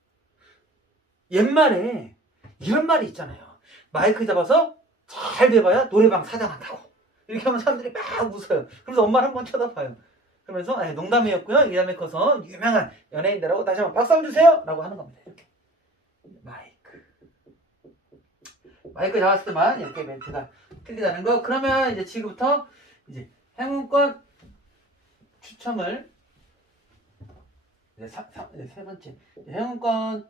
옛말에 이런 말이 있잖아요. 마이크 잡아서 잘 돼봐야 노래방 사장한다고. 이렇게 하면 사람들이 막 웃어요. 그래서 엄마를 한번 쳐다봐요. 그러면서 농담이었고요. 이 다음에 커서 유명한 연예인들하고 다시 한번 박수 한번 주세요 라고 하는 겁니다. 이렇게. 마이크 잡았을 때만 이렇게 멘트가 틀리다는 거. 그러면 이제 지금부터 이제 행운권 추첨을 이제 세 번째 행운권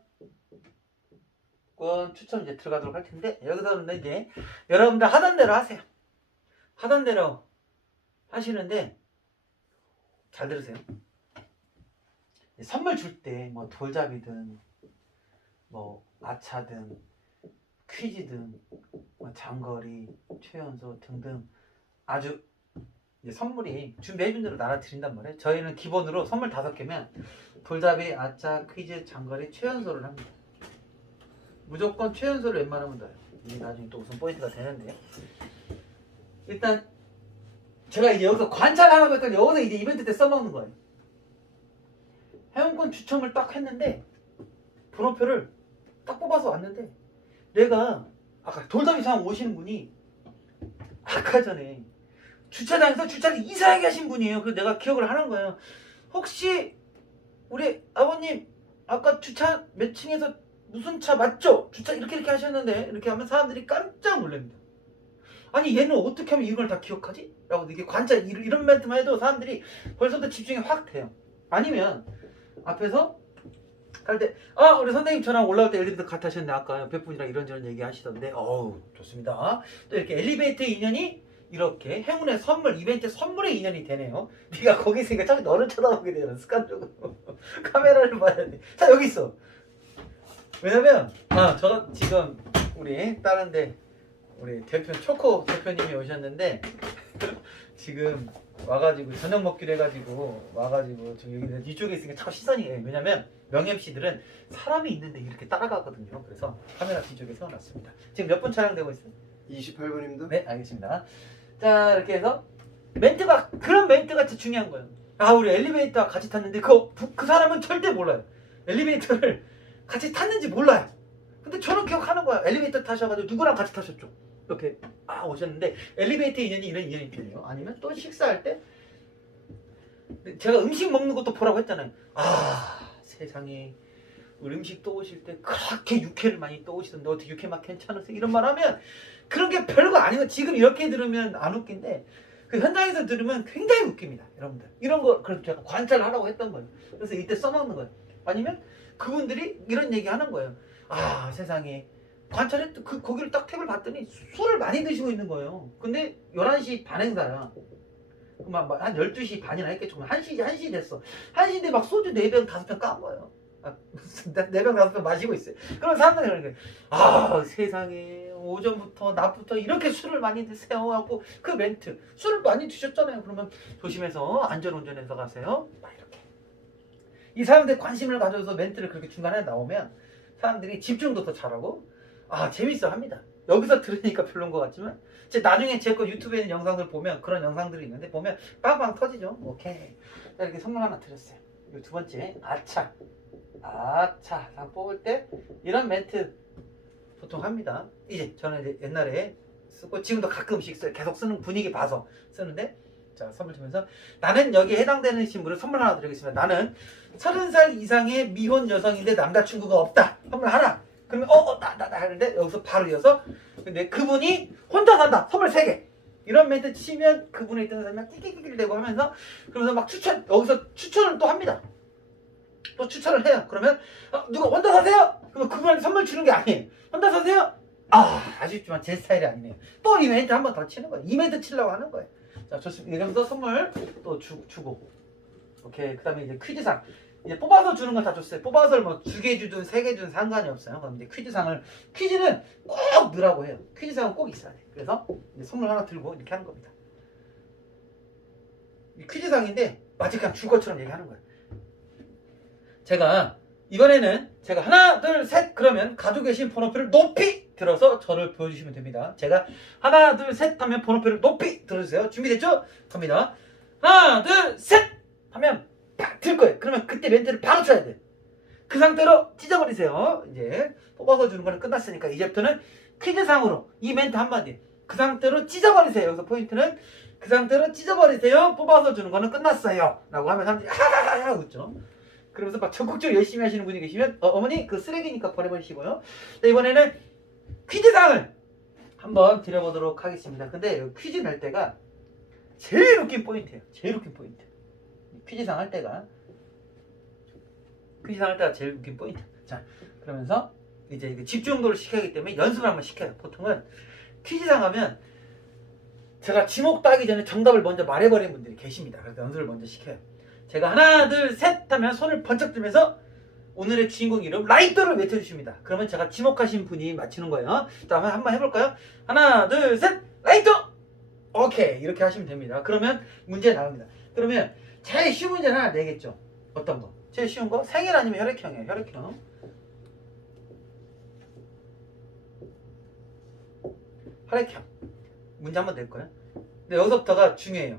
추첨 이제 들어가도록 할 텐데 여기서는 이제 여러분들 하던 대로 하세요. 하던 대로 하시는데 잘 들으세요. 선물 줄 때 뭐 돌잡이든 뭐 아차든 퀴즈든 뭐 장거리, 최연소 등등 아주 이제 선물이 준비해준 대로 나눠 드린단 말이에요. 저희는 기본으로 선물 5개면 돌잡이, 아차, 퀴즈, 장거리, 최연소를 합니다. 무조건 최연소를 웬만하면 넣어요. 이게 나중에 또 우선 포인트가 되는데 일단 제가 이제 여기서 관찰하라고 했더니 여기서 이제 이벤트 때 써먹는 거예요. 회원권 추첨을 딱 했는데 번호표를 딱 뽑아서 왔는데 내가 아까 돌잡이 상황 오시는 분이 아까 전에 주차장에서 주차를 이상하게 하신 분이에요. 그래서 내가 기억을 하는 거예요. 혹시 우리 아버님 아까 주차 몇 층에서 무슨 차 맞죠? 주차 이렇게 하셨는데 이렇게 하면 사람들이 깜짝 놀랍니다. 아니 얘는 어떻게 하면 이걸 다 기억하지? 라고 이게 관찰 이런 멘트만 해도 사람들이 벌써부터 집중이 확 돼요. 아니면 앞에서 갈 때 우리 선생님 저랑 올라올 때 엘리베이터 같이 하셨는데 아까 옆에 분이랑 이런저런 얘기 하시던데 좋습니다. 또 이렇게 엘리베이터 인연이 이렇게 행운의 선물 이벤트 선물의 인연이 되네요. 네가 거기 있으니까 자꾸 너를 쳐다보게 되는 습관적으로 카메라를 봐야 돼. 자 여기 있어. 왜냐면 저 지금 우리 다른데 우리 대표 초코 대표님이 오셨는데 지금 와가지고 저녁 먹기로 해가지고 와가지고 지금 여기 이쪽에 있으니까 자꾸 시선이 해요. 왜냐면 명 MC들은 사람이 있는데 이렇게 따라가거든요. 그래서 카메라 뒤쪽에 세워놨습니다. 지금 몇 분 촬영되고 있어요? 28분입니다. 네, 알겠습니다. 자, 이렇게 해서 멘트가 그런 멘트가 진짜 중요한 거예요. 우리 엘리베이터 같이 탔는데 그 사람은 절대 몰라요. 엘리베이터를 같이 탔는지 몰라요. 근데 저는 기억하는 거야. 엘리베이터 타셔가지고 누구랑 같이 타셨죠? 이렇게 오셨는데 엘리베이터 인연이 이런 인연이 있거든요. 아니면 또 식사할 때 제가 음식 먹는 것도 보라고 했잖아요. 세상에 우리 음식 떠오실 때 그렇게 육회를 많이 떠오시던데 어떻게 육회 맛 괜찮으세요? 이런 말 하면 그런 게 별거 아니고 지금 이렇게 들으면 안 웃긴데 그 현장에서 들으면 굉장히 웃깁니다. 여러분들 이런 거 그래서 제가 관찰하라고 했던 거예요. 그래서 이때 써먹는 거예요. 아니면 그분들이 이런 얘기 하는 거예요. 세상에 관찰했 거기를 딱 탭을 봤더니 술을 많이 드시고 있는 거예요. 근데 11시 반 행사야. 한 12시 반이나 했겠죠. 1시 됐어. 1시인데 막 소주 4병 5병 깐 거예요. 4병 5병 마시고 있어요. 그럼 사람들이 그러는 거예요. 세상에 오전부터 낮부터 이렇게 술을 많이 드세요 하고 그 멘트 술을 많이 드셨잖아요. 그러면 조심해서 안전운전해서 가세요. 막 이렇게 이 사람들이 관심을 가져서 멘트를 그렇게 중간에 나오면 사람들이 집중도 더 잘하고 재밌어 합니다. 여기서 들으니까 별로인 것 같지만 나중에 제 거 유튜브에 있는 영상들 보면 그런 영상들이 있는데 보면 빵빵 터지죠. 오케이. 자, 이렇게 선물 하나 드렸어요. 두 번째 아차 상 뽑을 때 이런 멘트 보통 합니다. 이제 저는 이제 옛날에 쓰고 지금도 가끔씩 써요. 계속 쓰는 분위기 봐서 쓰는데, 자, 선물 주면서 나는 여기에 해당되는 신분을 선물 하나 드리겠습니다. 나는 30살 이상의 미혼 여성인데 남자친구가 없다. 선물 하나. 그러면 나 하는데 여기서 바로 이어서 근데 그분이 혼자 산다. 선물 3개. 이런 멘트 치면 그분에 있던 사람이 띠끼끼끼 대고 하면서 그러면서 막 여기서 추천을 또 합니다. 또 추천을 해요. 그러면 누가 혼자 사세요? 그러면 그분한테 선물 주는 게 아니에요. 혼자 사세요? 아쉽지만 제 스타일이 아니네요. 또 이 멘트 한 번 더 치는 거예요. 이 멘트 치려고 하는 거예요. 자, 좋습니다. 이러면서 선물 또 주고. 오케이. 그 다음에 이제 퀴즈상. 이제 뽑아서 주는 건 다 줬어요. 뽑아서 뭐 2개 주든 3개 주든 상관이 없어요. 그럼 이제 퀴즈는 꼭 넣으라고 해요. 퀴즈상은 꼭 있어야 돼. 그래서 이제 선물 하나 들고 이렇게 하는 겁니다. 이 퀴즈상인데 마치 그냥 줄 것처럼 얘기하는 거예요. 이번에는 제가 하나, 둘, 셋 그러면 가지고 계신 번호표를 높이 들어서 저를 보여주시면 됩니다. 제가 하나, 둘, 셋 하면 번호표를 높이 들어주세요. 준비됐죠? 갑니다. 하나, 둘, 셋 하면 팍 들 거예요. 그러면 그때 멘트를 바로 쳐야 돼요. 그 상태로 찢어버리세요. 이제 뽑아서 주는 거는 끝났으니까 이제부터는 퀴즈상으로 이 멘트 한마디 그 상태로 찢어버리세요. 여기서 포인트는 그 상태로 찢어버리세요. 뽑아서 주는 거는 끝났어요 라고 하면 사람들이 하하하하 웃죠. 그러면서 막 적극적으로 열심히 하시는 분이 계시면 어머니 그 쓰레기니까 버려버리시고요. 자, 이번에는 퀴즈상을 한번 드려보도록 하겠습니다. 근데 퀴즈 낼 때가 제일 웃긴 포인트예요. 제일 웃긴 포인트. 퀴즈상 할 때가 제일 웃긴 포인트. 자, 그러면서 이제 집중도를 시켜야 하기 때문에 연습을 한번 시켜요. 보통은 퀴즈상 하면 제가 지목 따기 전에 정답을 먼저 말해버리는 분들이 계십니다. 그래서 연습을 먼저 시켜요. 제가 하나, 둘, 셋 하면 손을 번쩍 들면서 오늘의 주인공 이름 라이터를 외쳐주십니다. 그러면 제가 지목하신 분이 맞히는 거예요. 자, 한번 해볼까요? 하나, 둘, 셋, 라이터! 오케이, 이렇게 하시면 됩니다. 그러면 문제 나옵니다. 그러면 제일 쉬운 문제 하나 내겠죠. 어떤 거? 제일 쉬운 거? 생일 아니면 혈액형이에요. 혈액형. 혈액형. 문제 한번 낼 거예요. 근데 여기서부터가 중요해요.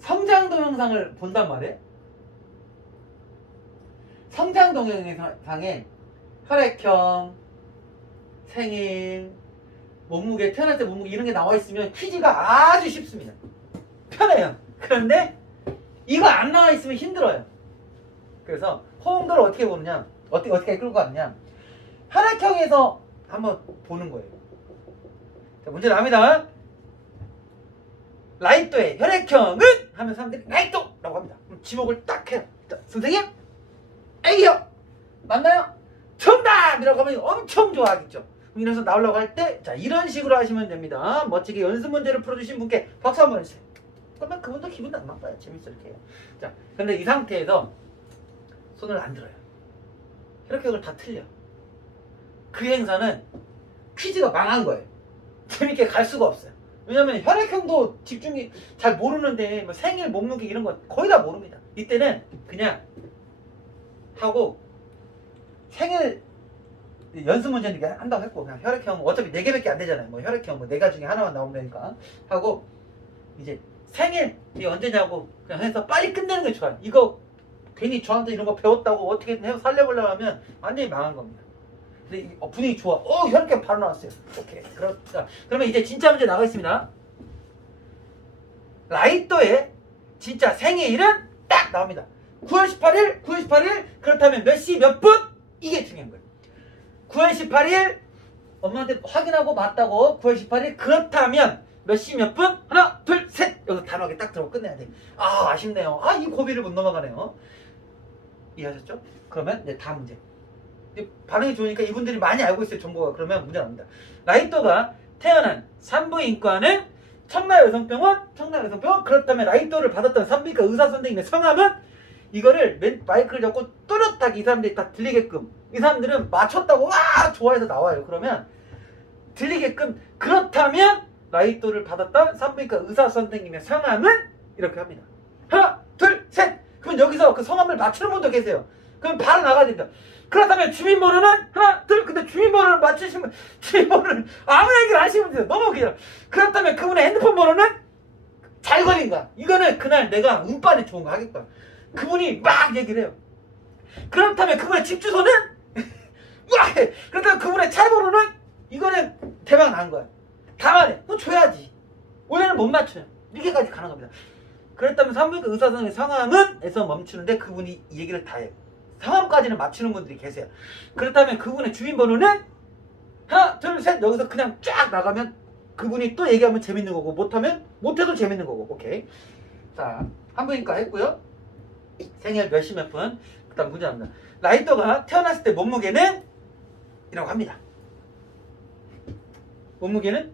성장 동영상을 본단 말이에요. 성장 동영상에 혈액형, 생일, 몸무게, 태어날 때 몸무게 이런 게 나와 있으면 퀴즈가 아주 쉽습니다. 편해요. 그런데 이거 안 나와 있으면 힘들어요. 그래서 호응도를 어떻게 보느냐, 어떻게 끌고 가느냐, 혈액형에서 한번 보는 거예요. 자, 문제 나옵니다. 라이토의 혈액형은? 하면 사람들이 라이토라고 합니다. 그럼 지목을 딱 해요. 자, 선생님? A요! 맞나요? 정답이라고 하면 엄청 좋아하겠죠. 이래서 나오려고 할 때, 자, 이런 식으로 하시면 됩니다. 멋지게 연습 문제를 풀어주신 분께 박수 한번 해주세요. 그러면 그분도 기분도 안 나빠요. 재밌어, 이렇게 해요. 자, 근데 이 상태에서 손을 안 들어요. 혈액형을 다 틀려. 그 행사는 퀴즈가 망한 거예요. 재밌게 갈 수가 없어요. 왜냐면 혈액형도 집중이 잘 모르는데 뭐 생일, 몸무게 이런 거 거의 다 모릅니다. 이때는 그냥 하고 생일 연습 문제는 한다고 했고 그냥 혈액형 어차피 4개밖에 안 되잖아요. 뭐 혈액형 뭐 4가 중에 하나만 나오면 되니까 하고 이제 생일이 언제냐고 그냥 해서 빨리 끝내는 게 좋아요. 이거 괜히 저한테 이런 거 배웠다고 어떻게든 해서 살려보려고 하면 완전히 망한 겁니다. 근데 분위기 좋아. 혈액형 바로 나왔어요. 오케이. 그러면 이제 진짜 문제 나가겠습니다. 라이터의 진짜 생일은 딱 나옵니다. 9월 18일 그렇다면 몇 시 몇 분? 이게 중요한 거예요. 9월 18일 엄마한테 확인하고 맞다고 9월 18일 그렇다면 몇 시 몇 분? 하나 둘 셋 여기서 단호하게 딱 들어오고 끝내야 돼. 아쉽네요. 이 고비를 못 넘어가네요. 이해하셨죠? 그러면 이제 다음 문제. 반응이 좋으니까 이분들이 많이 알고 있어요. 정보가. 그러면 문제 나옵니다. 라이터가 태어난 산부인과는 청라여성병원 그렇다면 라이터를 받았던 산부인과 의사선생님의 성함은? 이거를 마이크를 잡고 또렷하게 이 사람들이 다 들리게끔 이 사람들은 맞췄다고 와 좋아해서 나와요. 그러면 들리게끔 그렇다면 라이터를 받았던 산부인과 의사선생님의 성함은? 이렇게 합니다. 하나 둘 셋 그럼 여기서 그 성함을 맞추는 분도 계세요. 그럼 바로 나가야 됩니다. 그렇다면 주민번호는 하나, 둘, 근데 주민번호를 맞추시면, 주민번호를 아무 얘기를 하시면 돼요. 너무 웃기죠. 그렇다면 그분의 핸드폰 번호는 잘 걸린 거야. 이거는 그날 내가 운빨이 좋은 거 하겠다. 그분이 막 얘기를 해요. 그렇다면 그분의 집 주소는? 와! 그렇다면 그분의 차 번호는? 이거는 대박 난 거야. 다 말해. 그럼 줘야지. 원래는 못 맞춰요. 이렇게까지 가는 겁니다. 그랬다면 산부인과 의사 선생님의 성함은? 에서 멈추는데 그분이 이 얘기를 다 해요. 성함까지는 맞추는 분들이 계세요. 그렇다면 그분의 주민번호는? 하나, 둘, 셋. 여기서 그냥 쫙 나가면 그분이 또 얘기하면 재밌는 거고, 못하면 못해도 재밌는 거고. 오케이. 자, 산부인과 했고요. 생일 몇시 몇 분. 그 다음 문제 나옵니다. 라이터가 태어났을 때 몸무게는? 이라고 합니다. 몸무게는?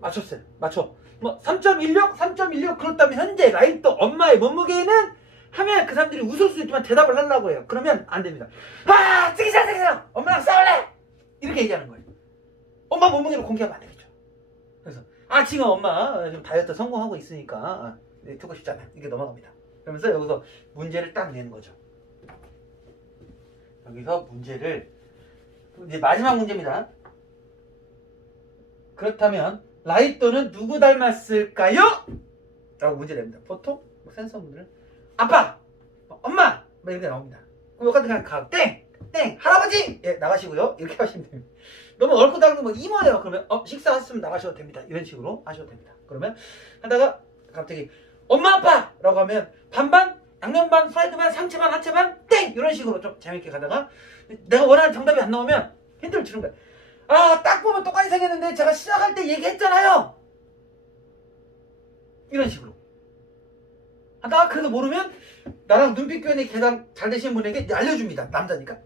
맞췄어요. 맞춰. 뭐 3.16? 3.16 그렇다면 현재 라이터 엄마의 몸무게는? 하면 그 사람들이 웃을 수 있지만 대답을 하려고 해요. 그러면 안 됩니다. 아! 쓰기 싫어! 엄마랑 싸울래! 이렇게 얘기하는 거예요. 엄마 몸무게를 공개하면 안 되겠죠. 그래서 지금 엄마 지금 다이어트 성공하고 있으니까 듣고 싶잖아요. 이게 넘어갑니다. 그러면서 여기서 문제를 딱 내는 거죠. 여기서 문제를 이제 마지막 문제입니다. 그렇다면 라이터는 누구 닮았을까요? 라고 문제 냅니다. 보통 센서분들은 아빠! 엄마! 막 이렇게 나옵니다. 그럼 여기까지 그냥 가. 땡! 할아버지! 예, 나가시고요. 이렇게 하시면 됩니다. 너무 얼굴 닮은 뭐 이모예요. 그러면 식사하셨으면 나가셔도 됩니다. 이런 식으로 하셔도 됩니다. 그러면 하다가 갑자기 엄마 아빠! 라고 하면 반반, 양념 반, 프라이드 반, 상체 반, 하체 반, 땡! 이런 식으로 좀 재밌게 가다가 내가 원하는 정답이 안 나오면 힌트를 주는 거야. 딱 보면 똑같이 생겼는데 제가 시작할 때 얘기했잖아요. 이런 식으로 하다가 그래도 모르면 나랑 눈빛 교환이 가장 잘 되시는 분에게 알려줍니다. 남자니까.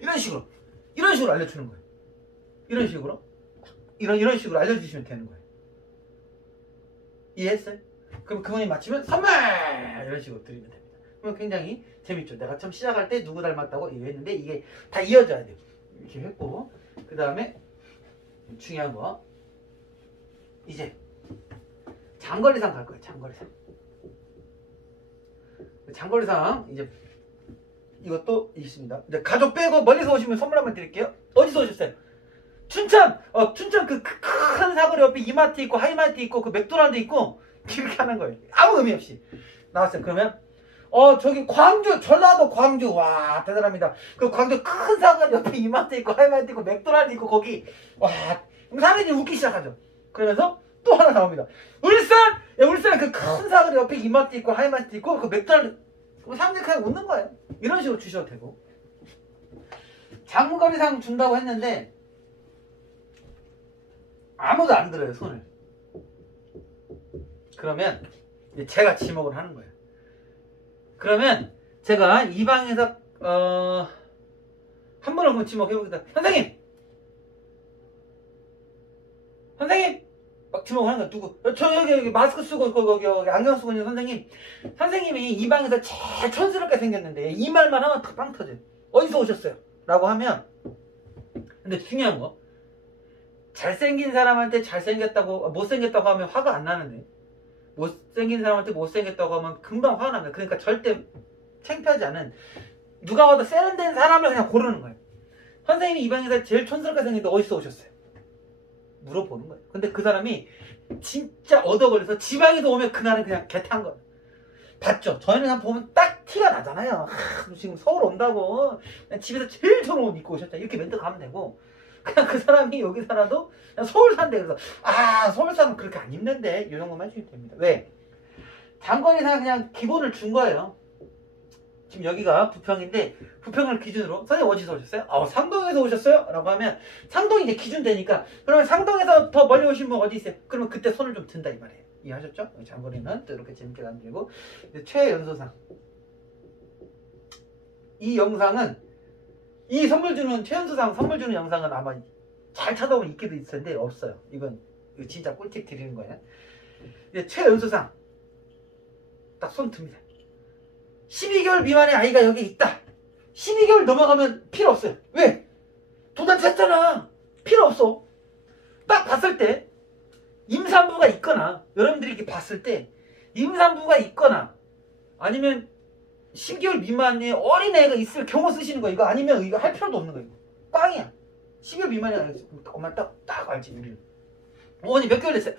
이런 식으로 알려주는 거예요. 이런 식으로 알려주시면 되는 거예요. 이해했어요? 그럼 그분이 맞히면 선물! 이런 식으로 드리면 됩니다. 그럼 굉장히 재밌죠. 내가 처음 시작할 때 누구 닮았다고 얘기했는데 이게 다 이어져야 돼요. 이렇게 했고, 그 다음에 중요한 거 이제 장거리상 갈 거예요. 장거리상 이제 이것도 있습니다. 이제 가족 빼고 멀리서 오시면 선물 한번 드릴게요. 어디서 오셨어요? 춘천 그 큰 사거리 옆에 이마트 있고 하이마트 있고 그 맥도날드 있고 이렇게 하는 거예요. 아무 의미 없이 나왔어요. 그러면 저기 광주, 전라도 광주. 와, 대단합니다. 그 광주 큰 사거리 옆에 이마트 있고 하이마트 있고 맥도날드 있고 거기. 와, 그럼 사람들이 웃기 시작하죠. 그러면서 또 하나 나옵니다. 울산! 울산 그 큰 사거리 옆에 이마트 있고 하이마트 있고 그 맥도날드. 그럼 사람들이 그냥 웃는 거예요. 이런 식으로 주셔도 되고. 장거리상 준다고 했는데 아무도 안 들어요, 손을. 그러면 제가 지목을 하는 거예요. 그러면 제가 이 방에서 한 번을 한번 지목해보겠습니다. 선생님 막 지목을 하는 거야. 누구? 저 여기 마스크 쓰고 거기 안경 쓰고 있는 선생님이 이 방에서 제일 촌스럽게 생겼는데 이 말만 하면 다 빵 터져요. 어디서 오셨어요? 라고 하면, 근데 중요한 거, 잘생긴 사람한테 잘생겼다고 못생겼다고 하면 화가 안 나는데 못생긴 사람한테 못생겼다고 하면 금방 화가 납니다. 그러니까 절대 창피하지 않은, 누가 와도 세련된 사람을 그냥 고르는 거예요. 선생님이 이 방에서 제일 촌스럽게 생겼는데 어디서 오셨어요? 물어보는 거예요. 근데 그 사람이 진짜 얻어 걸려서 지방에서 오면 그날은 그냥 개탄 거예요. 봤죠? 저희는 한 보면 딱 티가 나잖아요. 지금 서울 온다고 그냥 집에서 제일 좋은 옷 입고 오셨다 이렇게 멘트 가면 되고, 그냥 그 사람이 여기 살아도 그냥 서울 산대. 그래서 서울 사람은 그렇게 안 입는데 이 정도만 해주시면 됩니다. 왜? 장거리상 그냥 기본을 준 거예요. 지금 여기가 부평인데 부평을 기준으로 선생님 어디서 오셨어요? 상동에서 오셨어요? 라고 하면 상동이 이제 기준 되니까, 그러면 상동에서 더 멀리 오신 분 어디 있어요? 그러면 그때 손을 좀 든다 이 말이에요. 이해하셨죠? 장거리는 또 이렇게 재밌게 남기고, 최연소상. 이 영상은, 이 선물 주는 최연소상 선물 주는 영상은 아마 잘 찾아보면 있기도 있을 텐데 없어요. 이건 진짜 꿀팁 드리는 거예요. 이제 최연소상 딱 손 듭니다. 12개월 미만의 아이가 여기 있다. 12개월 넘어가면 필요 없어요. 왜? 도단쳤잖아. 필요 없어. 딱 봤을 때 임산부가 있거나, 여러분들이 이렇게 봤을 때 임산부가 있거나 아니면 12개월 미만의 어린애가 있을 경우 쓰시는 거예요. 이거 아니면 이거 할 필요도 없는 거예요. 꽝이야. 12개월 미만이 아니라 엄마 딱 알지 우리는. 어머니 몇 개월 됐어요?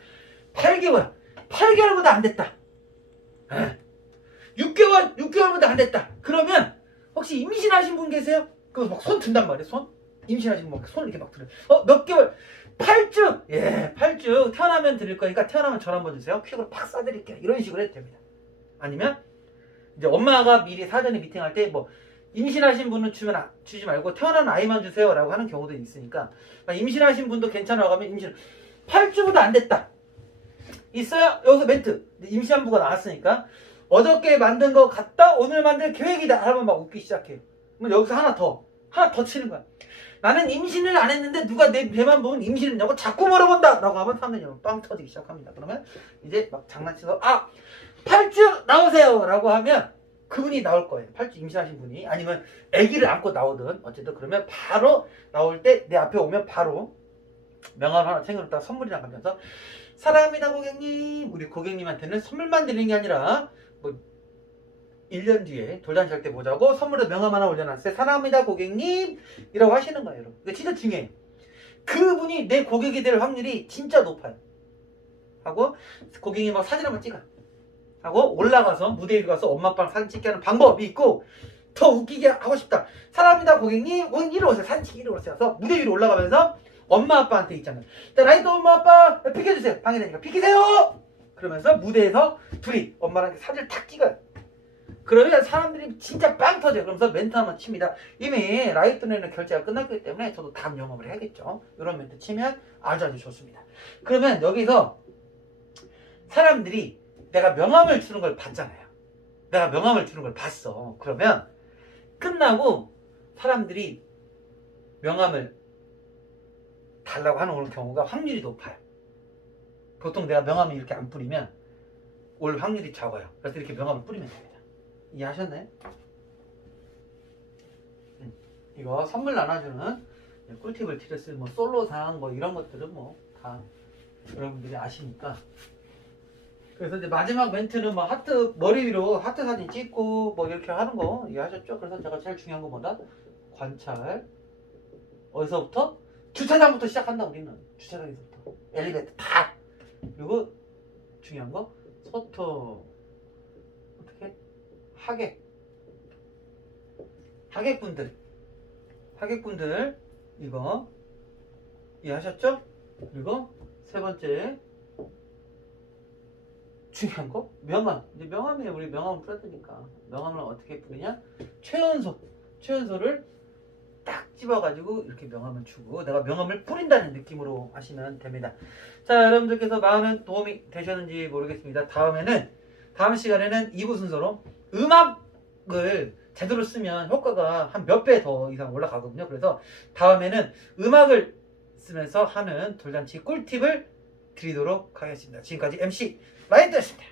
8개월. 8개월보다 안 됐다. 6개월보다 안 됐다. 그러면 혹시 임신하신 분 계세요? 그거 막 손 든단 말이에요. 손? 임신하신 분 막 손 이렇게 막 들어요. 몇 개월? 8주! 예, 8주. 태어나면 드릴 거니까 태어나면 전화 한번 주세요. 퀵으로 팍 쏴드릴게요. 이런 식으로 해도 됩니다. 아니면 이제 엄마가 미리 사전에 미팅할 때 뭐 임신하신 분은 주지 말고 태어난 아이만 주세요 라고 하는 경우도 있으니까 임신하신 분도 괜찮아고 하면 임신 8주보다 안 됐다. 있어요? 여기서 멘트. 임시한부가 나왔으니까 어저께 만든 거 같다. 오늘 만들 계획이다. 하면 막 웃기 시작해요. 그럼 여기서 하나 더 치는 거야. 나는 임신을 안 했는데 누가 내 배만 보면 임신했냐고 자꾸 물어본다. 라고 하면 사람들이 빵 터지기 시작합니다. 그러면 이제 막 장난치면서 8주 나오세요. 라고 하면 그분이 나올 거예요. 8주 임신하신 분이. 아니면 아기를 안고 나오든 어쨌든 그러면 바로 나올 때 내 앞에 오면 바로 명함 하나 챙겨놓다 선물이랑 가면서 사랑합니다 고객님. 우리 고객님한테는 선물만 드리는 게 아니라 뭐 1년 뒤에 돌잔치 할 때 보자고 선물로 명함 하나 올려놨어요. 사랑합니다 고객님 이라고 하시는 거예요. 여러분. 이거 진짜 중요해요. 그분이 내 고객이 될 확률이 진짜 높아요. 하고 고객님 막 사진 한번 찍어 하고 올라가서 무대 위로 가서 엄마 아빠랑 사진 찍게 하는 방법이 있고, 더 웃기게 하고 싶다. 사랑합니다 고객님 이리 오세요. 사진 찍기 이리 오세요. 그래서 무대 위로 올라가면서 엄마 아빠한테 있잖아요. 자, 라이트 엄마 아빠 비켜주세요. 방해되니까 비키세요. 그러면서 무대에서 둘이 엄마랑 사진을 탁 찍어요. 그러면 사람들이 진짜 빵 터져요. 그러면서 멘트 한번 칩니다. 이미 라이트는 결제가 끝났기 때문에 저도 다음 영업을 해야겠죠. 이런 멘트 치면 아주 좋습니다. 그러면 여기서 사람들이 내가 명함을 주는 걸 봤잖아요. 내가 명함을 주는 걸 봤어. 그러면 끝나고 사람들이 명함을 달라고 하는 경우가 확률이 높아요. 보통 내가 명함을 이렇게 안 뿌리면 올 확률이 적어요. 그래서 이렇게 명함을 뿌리면 됩니다. 이해하셨나요? 이거 선물 나눠주는 꿀팁을 드렸어요. 뭐 솔로상 뭐 이런 것들은 뭐 다 여러분들이 아시니까. 그래서 이제 마지막 멘트는 뭐 하트 머리 위로 하트 사진 찍고 뭐 이렇게 하는 거 이해하셨죠? 그래서 제가 제일 중요한 거 뭐다? 관찰. 어디서부터? 주차장부터 시작한다. 우리는 주차장에서부터 엘리베이터 다. 그리고 중요한 거 소통. 어떻게? 하객분들 이거 이해하셨죠? 그리고 세 번째 중요한 거 명함. 이제 명함이에요. 우리 명함을 뿌렸으니까 명함을 어떻게 뿌리냐? 최연소를 딱 집어가지고 이렇게 명함을 주고 내가 명함을 뿌린다는 느낌으로 하시면 됩니다. 자, 여러분들께서 많은 도움이 되셨는지 모르겠습니다. 다음 시간에는 2부 순서로 음악을 제대로 쓰면 효과가 한 몇 배 더 이상 올라가거든요. 그래서 다음에는 음악을 쓰면서 하는 돌잔치 꿀팁을 드리도록 하겠습니다. 지금까지 MC 라이트였습니다.